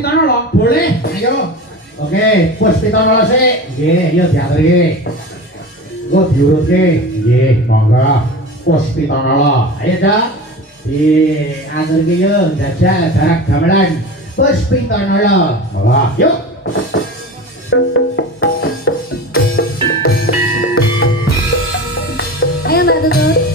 Pitanolo boleh ayo oke Bos Pitanolo sik nggih ayo diaturke engko diurutke nggih monggo Bos Pitanolo ayo dak diaturke yo jajal jarak gamelan Bos Pitanolo monggo yuk ayo Mbak Tutut.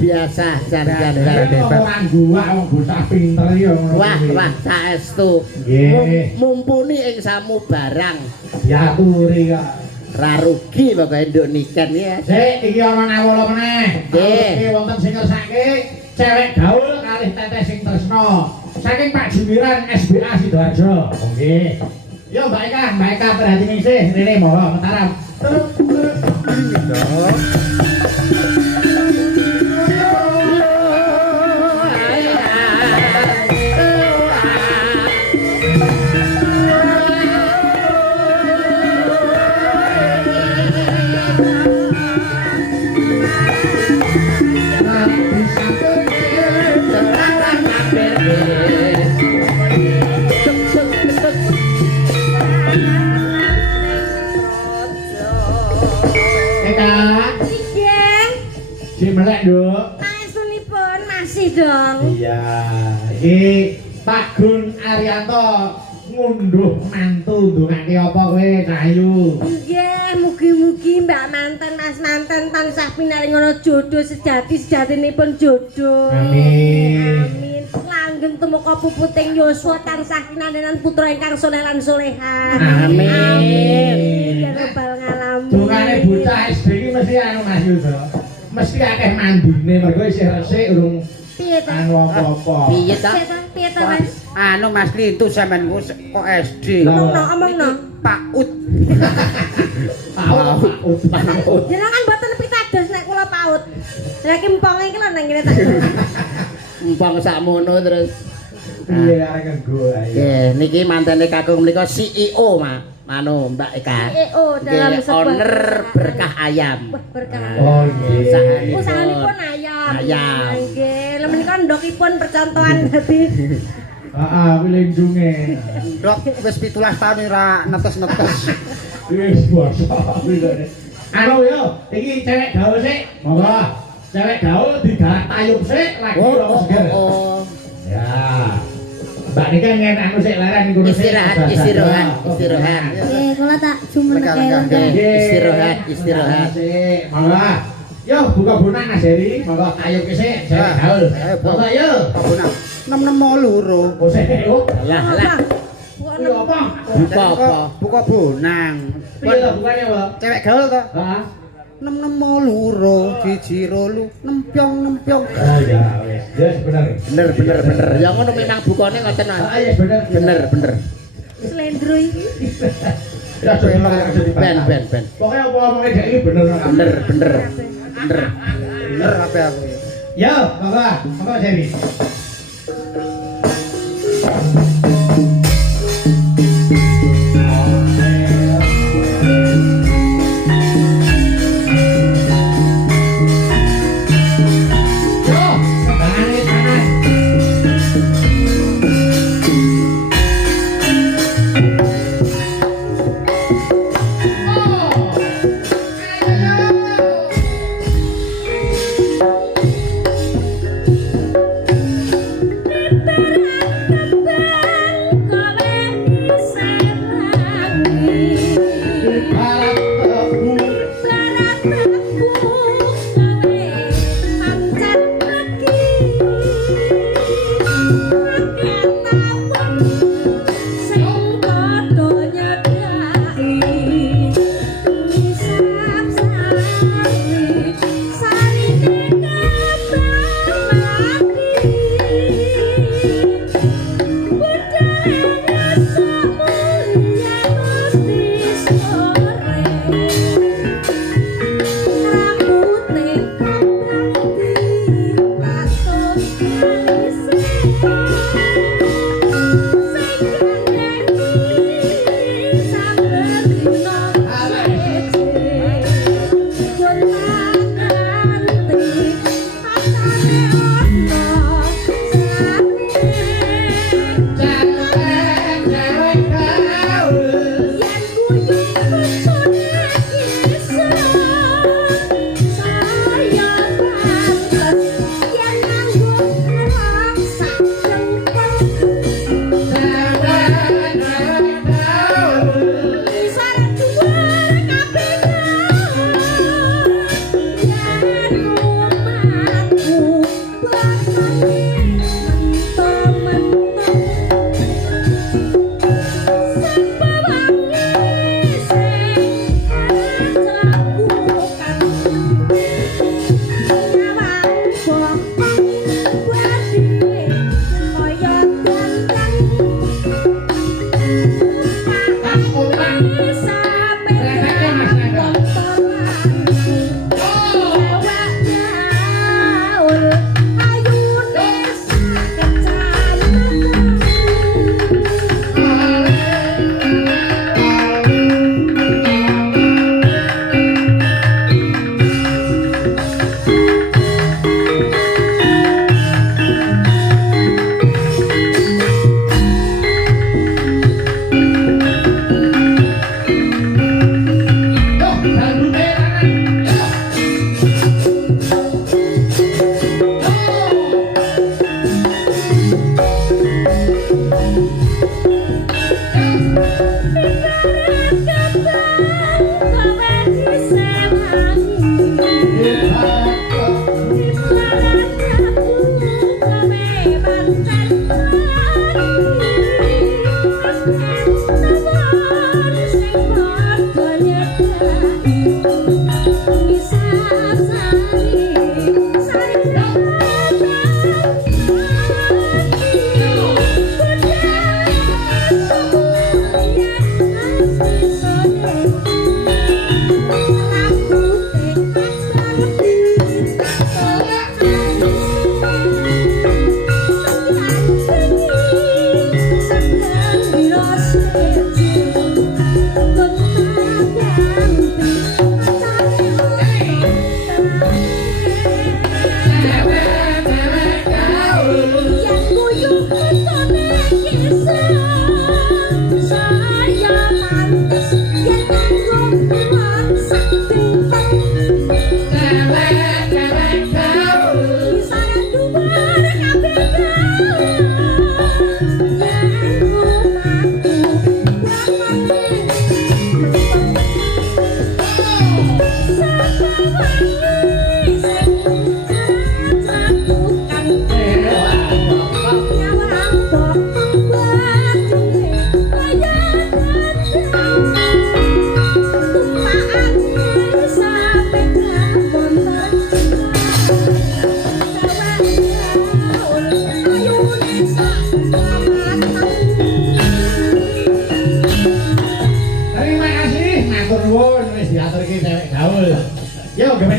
biasa jan-jan orang gua wong bocah pinter ya wah saestu mumpuni ing samu barang diaturi kok ra rugi pokoke nduk niken ya sik iki ana nawala meneh nggih wonten sing ngersake cewek gaul kalih teteh sing tresno. Saking Pak Jumiran SBA Sidoarjo. Nggih. Yo Mbak Eka perhatian sih. Rene monggo Mataram. Si melek Duk. Pangestunipun masih dong. Iya. Iki Pak Gun Arianto ngunduh mantu ndongake apa kowe Cahayu? Nggih, mugi-mugi Mbak manten Mas manten tansah pinaringono jodoh sejati-sejatinipun jodoh. Amin. Amin. Langgeng tumeka puputing yuswa tansah kinandenan putra ingkang saleh lan salehah. Amin. Amin. Ya rabbal alamin. Dongane bocah SD iki mesti anu Mas Yudo. Mesti akeh mandine mergo isih resik urung Piye to? anu apa-apa. Piye ta? Piye to, Mas? Anu Mas Lintu sampean kok SD. Omongno. Paut. Paut. Jenengan mboten pitados nek kula paut. Lah ki emponge iki lho nang ngene tak. Empang sakmono terus. Iya arek nggo ae. Nggih, niki mantene kakung menika CEO, Manu Mbak Eka. CEO dalam Nggih, sebuah owner perusahaan. berkah ayam. Wah, berkah. Oh nggih. Usahanipun ayam. Ayam. Nggih, lha menika ndokipun percontohan dadi Heeh, lindunge. Dok, wis 17 tahun ora netes-netes. Wis basa. Anu yo, iki cewek gaul sik. Monggo. Cewek gaul digarap tayub sik lagi ora seger. Ya. Mbak niki ngen anu sik leren niku Istirahat. kula tak jumeneke. Istirahat. Monggo. Yo buka bunak Mas Heri, monggo tayub ki sik cewek gaul. Monggo yo. Kabuna. 662. Oh sik yo. Lah. Yo apa? Buka apa? Buka bonang. Piye to bukane, Pak? Cewek gaul to? Heeh. 662 siji rolu nempyong. Oh ya wis. Yes bener. Ya ngono memang bukane ngoten Mas. Ah yes bener. Bener. Slendro iki. Ya Ben. Pokoknya apa omongnya dia ini bener. Bener apa aku. Ya, monggo Jerry. Kembang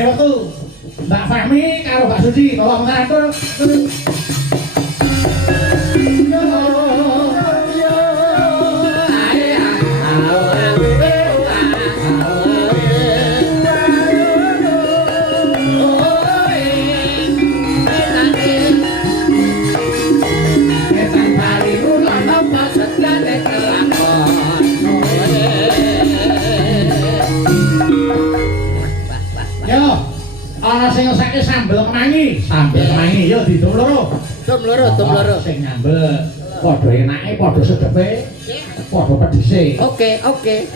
Bene waktu Mbak Fahmi karo Mbak Suci bawa mengatur. Ana sing ngesake sambel kemangi, yo didum loro. Dum loro. Sing nyambel padha enake, padha sedepe, padha pedhise. Oke.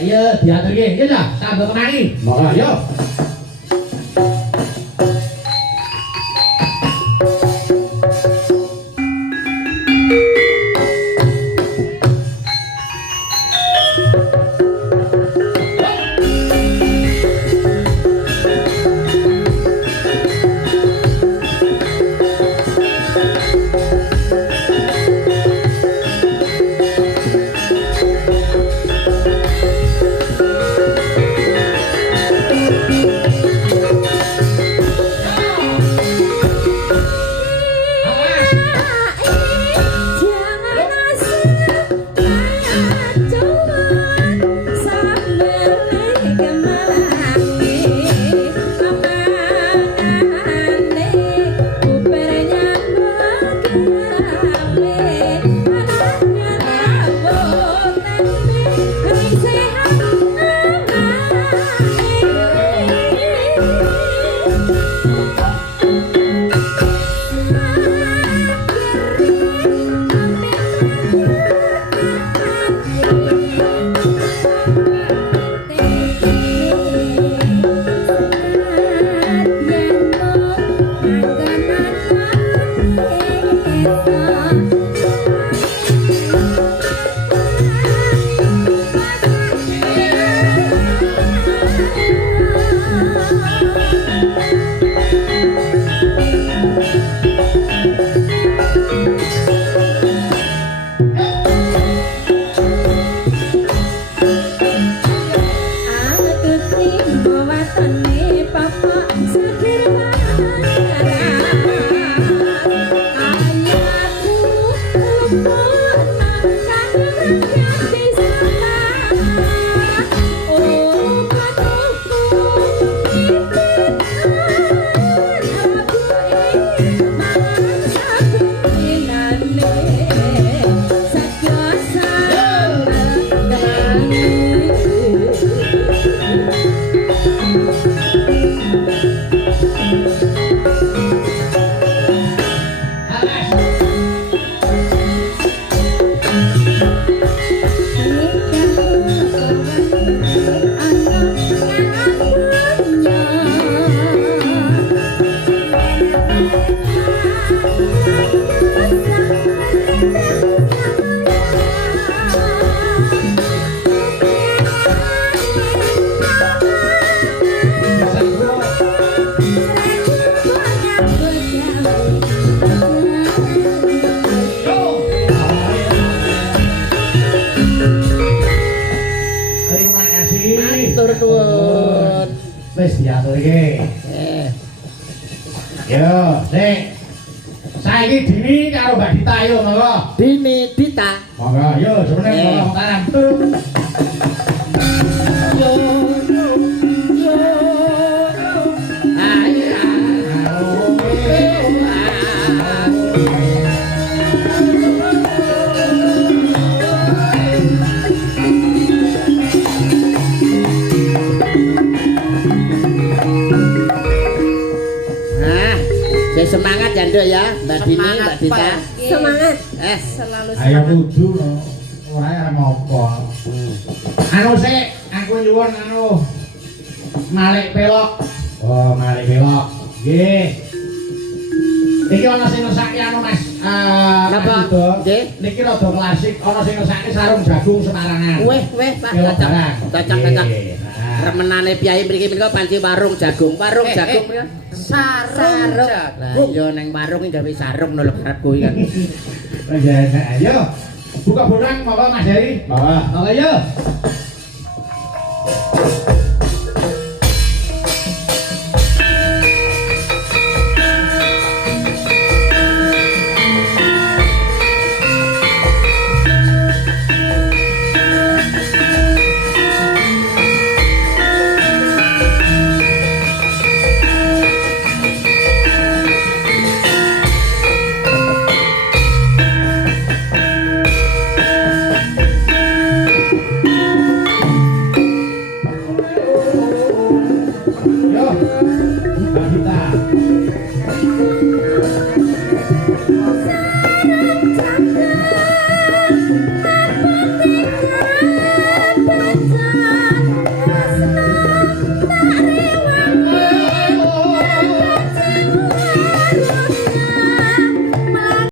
Ayo diaturke, yo ta, sambel kemangi. Monggo yo. Wis diaturke. Yo, sing saiki Dini karo Mbak Dita yo monggo. Dini Dita. Monggo yo jenenge monggo tanam. Yo. Semangat ya Nduk ya, Mbak Dini, Mbak Dita. Semangat. Selalu semangat. Ayo kudu no. Ora arep apa. Anu sik, aku nyuwun anu Malik Pelok. Oh, Malik Pelok. Nggih. Iki ana sing ngesake anu Mas. Napa? Nggih. Niki rada klasik, ana sing ngesake sarung jagung Semarangan. Weh, Pak. Cocok. Remenane piyai mriki menika panci warung jagung. Warung jagung ya. Sarung. Lah iya ning warung iki gawe sarung lho karepku iki kan. Ayo. Buka bodang monggo Mas Heri. Monggo. Monggo yo.